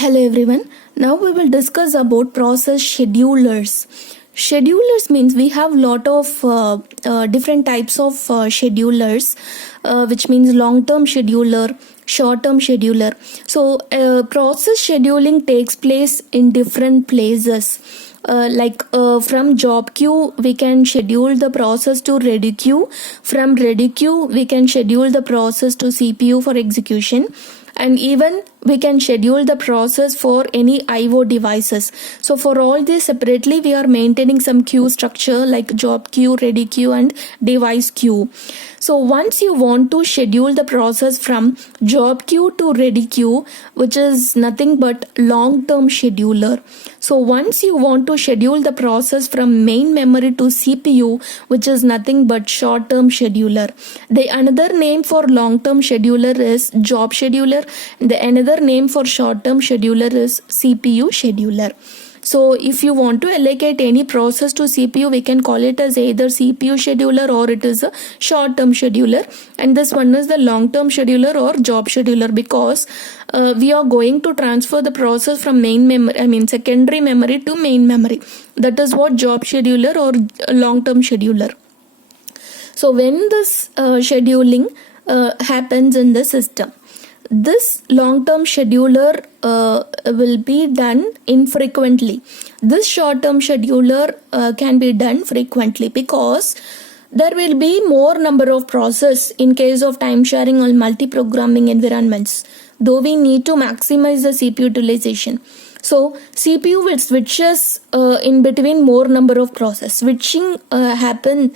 Hello everyone. Now we will discuss about process schedulers. Schedulers means we have lot of different types of schedulers, which means long-term scheduler, short-term scheduler. So process scheduling takes place in different places. From job queue we can schedule the process to ready queue. From ready queue we can schedule the process to CPU for execution, and even we can schedule the process for any IO devices. So for all this separately we are maintaining some queue structure like job queue, ready queue and device queue. So once you want to schedule the process from job queue to ready queue, which is nothing but long term scheduler. So once you want to schedule the process from main memory to CPU, which is nothing but short term scheduler. The another name for long term scheduler is job scheduler. The another name for short term scheduler is CPU scheduler. So if you want to allocate any process to CPU, we can call it as either CPU scheduler or it is a short term scheduler, and this one is the long term scheduler or job scheduler, because we are going to transfer the process from secondary memory to main memory. That is what job scheduler or long term scheduler. So when this scheduling happens in the system, this long-term scheduler will be done infrequently. This short-term scheduler can be done frequently, because there will be more number of process in case of time sharing or multi-programming environments, though we need to maximize the CPU utilization. So CPU will switches in between more number of process. Switching happens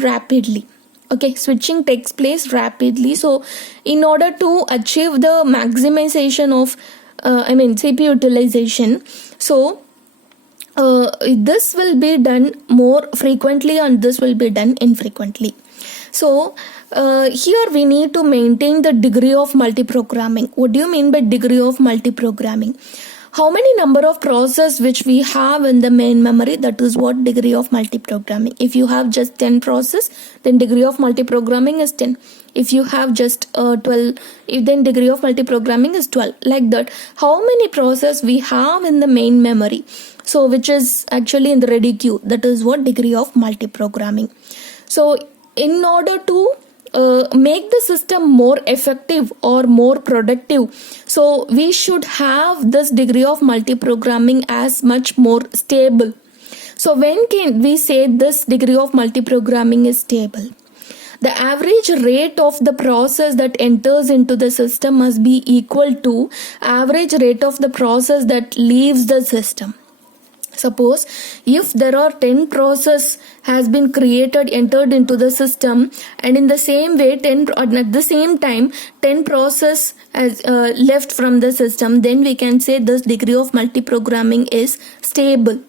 rapidly. Okay, switching takes place rapidly. So in order to achieve the maximization of CPU utilization, so this will be done more frequently and this will be done infrequently. So here we need to maintain the degree of multiprogramming. What do you mean by degree of multiprogramming? How many number of process which we have in the main memory, that is what degree of multiprogramming. If you have just 10 process, then degree of multiprogramming is 10. If you have just 12, then degree of multiprogramming is 12. Like that. How many process we have in the main memory? So which is actually in the ready queue. That is what degree of multiprogramming. So in order to make the system more effective or more productive, so we should have this degree of multiprogramming as much more stable. So when can we say this degree of multiprogramming is stable? The average rate of the process that enters into the system must be equal to average rate of the process that leaves the system. Suppose if there are 10 process has been entered into the system, and in the same way at the same time 10 process has left from the system, then we can say this degree of multiprogramming is stable.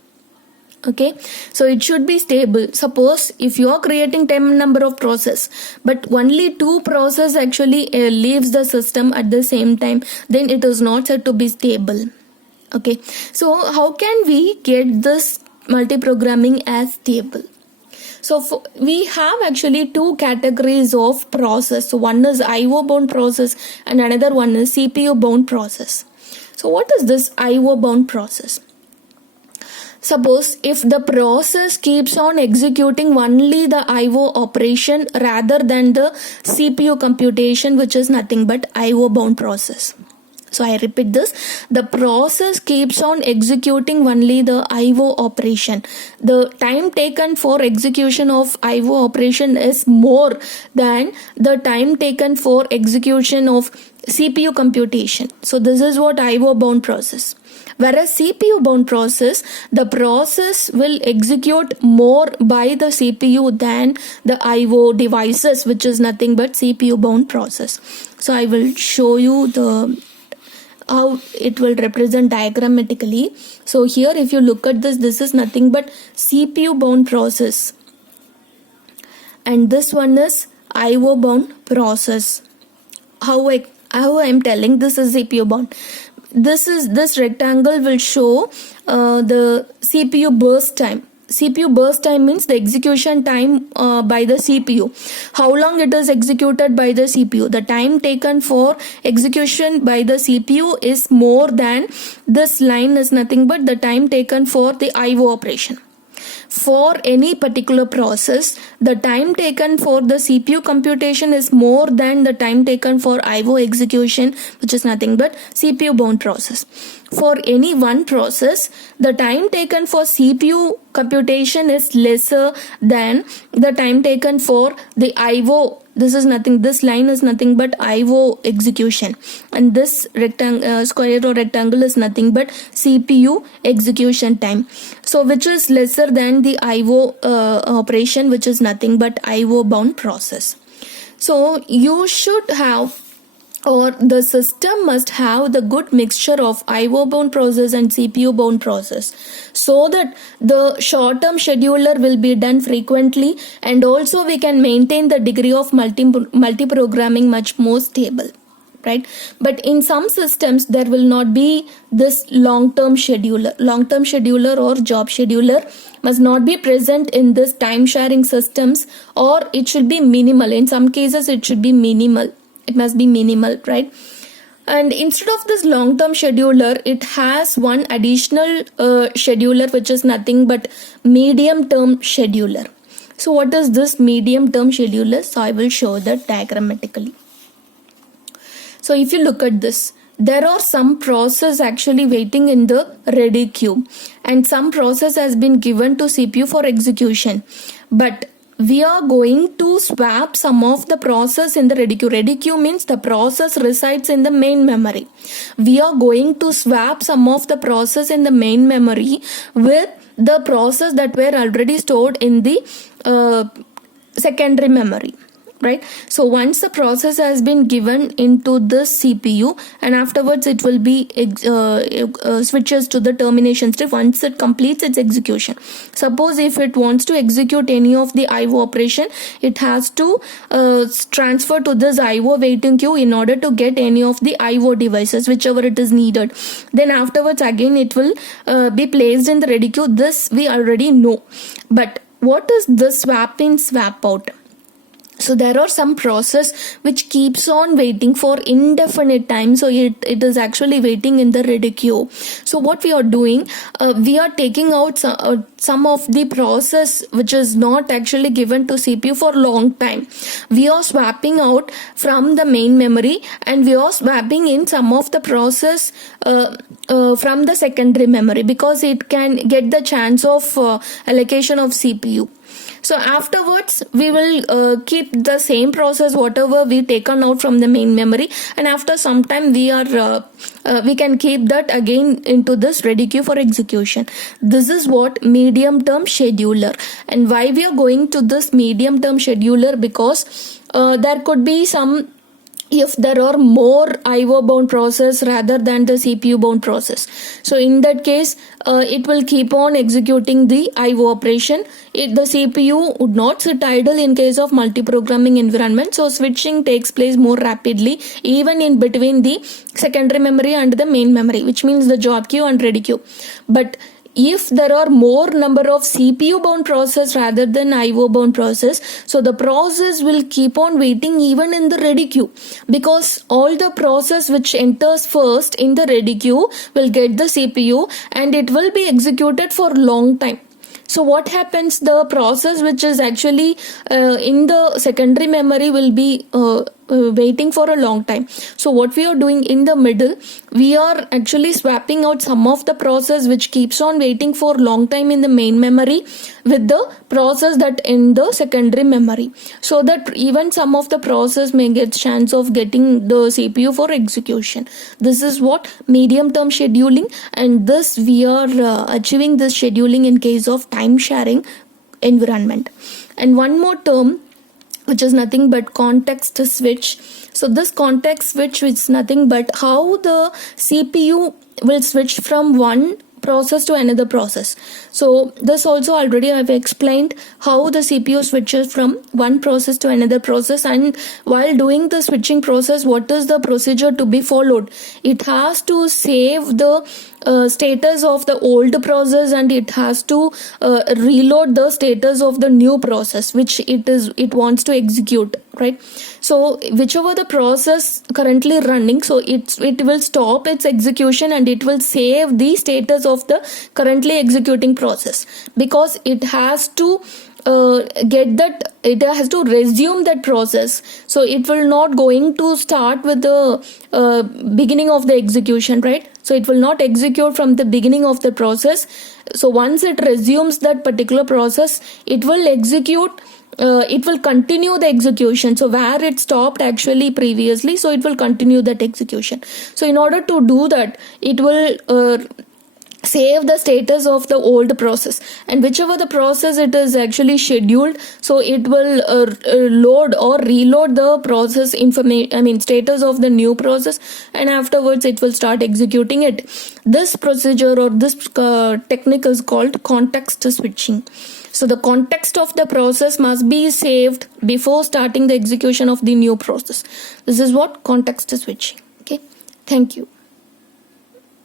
Okay, so it should be stable. Suppose if you are creating 10 number of process but only 2 process actually leaves the system at the same time, then it is not said to be stable. Okay, so how can we get this multiprogramming as stable? So we have actually 2 categories of process. So one is IO bound process and another one is CPU bound process. So what is this IO bound process? Suppose if the process keeps on executing only the IO operation rather than the CPU computation, which is nothing but IO bound process. So I repeat this, the process keeps on executing only the IO operation. The time taken for execution of IO operation is more than the time taken for execution of CPU computation. So this is what IO bound process. Whereas CPU bound process, the process will execute more by the CPU than the IO devices, which is nothing but CPU bound process. So I will show you how it will represent diagrammatically. So here if you look at this is nothing but CPU bound process, and this one is IO bound process. How I am telling, this is CPU bound. This rectangle will show the CPU burst time. CPU burst time means the execution time by the CPU. How long it is executed by the CPU? The time taken for execution by the CPU is more than this line is nothing but the time taken for the IO operation. For any particular process, the time taken for the CPU computation is more than the time taken for IO execution, which is nothing but CPU bound process. For any one process, the time taken for CPU computation is lesser than the time taken for the IO. This line is nothing but IO execution, and this square or rectangle is nothing but CPU execution time. So which is lesser than the IO operation, which is nothing but IO bound process. So you should have, or the system must have, the good mixture of IO bound process and CPU bound process, so that the short term scheduler will be done frequently, and also we can maintain the degree of multi-programming much more stable, right? But in some systems there will not be this long-term scheduler or job scheduler must not be present in this time sharing systems, or it should be minimal. In some cases it should be minimal. It must be minimal, right? And instead of this long-term scheduler, it has one additional scheduler, which is nothing but medium-term scheduler. So what is this medium-term scheduler? So I will show that diagrammatically. So if you look at this, there are some process actually waiting in the ready queue, and some process has been given to CPU for execution, but we are going to swap some of the process in the ready queue. Ready queue means the process resides in the main memory. We are going to swap some of the process in the main memory with the process that were already stored in the secondary memory, right? So once the process has been given into the CPU, and afterwards it will be switches to the termination state once it completes its execution. Suppose if it wants to execute any of the IO operation, it has to transfer to this IO waiting queue in order to get any of the IO devices, whichever it is needed. Then afterwards again it will be placed in the ready queue. This we already know. But what is the swap in, swap out? So there are some process which keeps on waiting for indefinite time. So it is actually waiting in the ready queue. So what we are doing, we are taking out some of the process which is not actually given to CPU for long time. We are swapping out from the main memory, and we are swapping in some of the process from the secondary memory, because it can get the chance of allocation of CPU. So afterwards we will keep the same process whatever we taken out from the main memory, and after some time we can keep that again into this ready queue for execution. This is what medium term scheduler. And why we are going to this medium term scheduler? Because there could be some, if there are more IO bound process rather than the CPU bound process. So in that case, it will keep on executing the IO operation. The CPU would not sit idle in case of multi-programming environment. So switching takes place more rapidly, even in between the secondary memory and the main memory, which means the job queue and ready queue. But if there are more number of CPU bound process rather than IO bound process, so the process will keep on waiting even in the ready queue, because all the process which enters first in the ready queue will get the CPU, and it will be executed for long time. So what happens, the process which is actually in the secondary memory will be waiting for a long time. So what we are doing in the middle, we are actually swapping out some of the process which keeps on waiting for long time in the main memory with the process that in the secondary memory, so that even some of the process may get chance of getting the CPU for execution. This is what medium term scheduling, and this we are achieving this scheduling in case of time sharing environment. And one more term, which is nothing but context switch. So this context switch is nothing but how the CPU will switch from one process to another process. So this also already I've explained how the CPU switches from one process to another process, and while doing the switching process, what is the procedure to be followed? It has to save the status of the old process, and it has to reload the status of the new process which it wants to execute, right? So whichever the process currently running, so it will stop its execution and it will save the status of the currently executing process, because it has to it has to resume that process. So it will not going to start with the beginning of the execution, right? So it will not execute from the beginning of the process. So once it resumes that particular process, it will execute, it will continue the execution. So where it stopped actually previously, so it will continue that execution. So in order to do that, it will save the status of the old process, and whichever the process it is actually scheduled, so it will load or reload the process information, status of the new process, and afterwards it will start executing it. This procedure or this technique is called context switching. So the context of the process must be saved before starting the execution of the new process. This is what context switching. Okay, thank you.